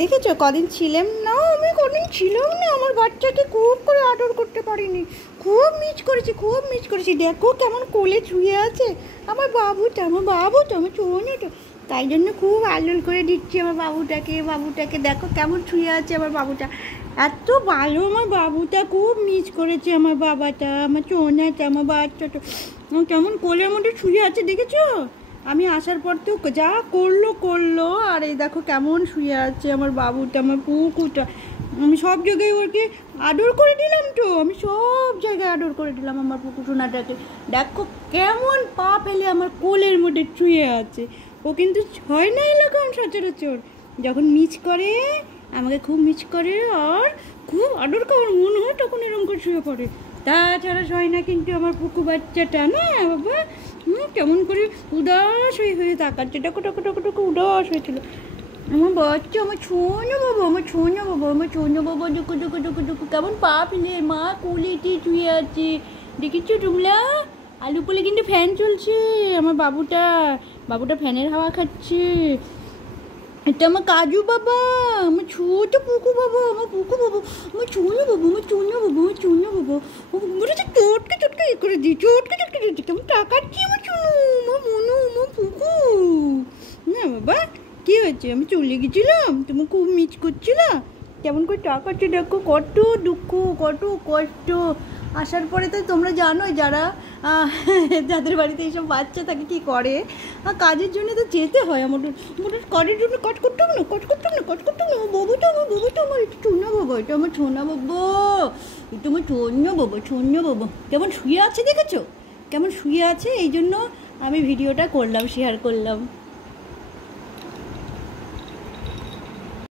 দেখেছো কদিন ছিলাম না, আমি কদিন ছিলাম না, আমার বাচ্চাকে খুব করে আদর করতে পারিনি, খুব মিস করেছি। দেখো কেমন কোলে শুয়ে আছে আমার বাবুটা, আমার ছোটো, তাই জন্য খুব আদর করে দিচ্ছি আমার বাবুটাকে দেখো কেমন শুয়ে আছে আমার বাবুটা, এত ভালো আমার বাবুটা, খুব মিস করেছে আমার বাবাটা, আমার ছোনাটা, আমার বাচ্চাটা কেমন কোলের মধ্যে শুয়ে আছে দেখেছো। আমি আসার পর তো যা করলো আর এই দেখো কেমন শুয়ে আছে আমার বাবুটা, আমার পুকুটা। আমি সব জায়গায় ওকে আদর করে দিলাম, আমি সব জায়গায় আদর করে দিলাম আমার পুকু সোনাটাকে। দেখো কেমন পা ফেলে আমার কোলের মধ্যে শুয়ে আছে। ও কিন্তু হয় না এরকম সচরাচর, যখন মিস করে আমাকে খুব মিস করে আর খুব আদর করার মন হয় তখন এরকম করে শুয়ে পড়ে। তাছাড়া হয় না কিন্তু আমার পুকু বাচ্চাটা না বাবা, কেমন করে উদাস হয়ে তাকাচ্ছে, টাকু উদাস হয়েছিল আমার বাচ্চা, আমার ছোনো বাবা দেখো কেমন পা ফেলে মা কোলেটি শুয়ে আছে। দেখেছো তোমরা, আলু পোলে কিন্তু ফ্যান চলছে, আমার বাবুটা ফ্যানের হাওয়া খাচ্ছে। এটা আমার কাজু বাবা, আমার ছোট পুকু বাবা, আমার ছোনো বাবা চটকে করে দিই, কেমন টাকাচ্ছি আমার চুনু, আমার মনু, আমার পুকু না বাবা। কী হয়েছে, আমি চলে গেছিলাম, তুমি খুব মিস করছিল, কেমন করে টাকাচ্ছে দেখো, কত দুঃখ কত কষ্ট। আসার পরে তো তোমরা জানোই, যাদের বাড়িতে এইসব বাচ্চা থাকে কী করে, কাজের জন্য তো যেতে হয়, আমাদের কাজের জন্য কাজ করতে হবে না আমার বাবুটা আমার একটু ছোনা বাবা, এটা আমার ছোনা বাবা, একটু আমার ছোনা বাবা কেমন শুয়ে আছে দেখেছো, কেমন শুয়ে আছে, এই জন্য আমি ভিডিওটা করলাম, শেয়ার করলাম।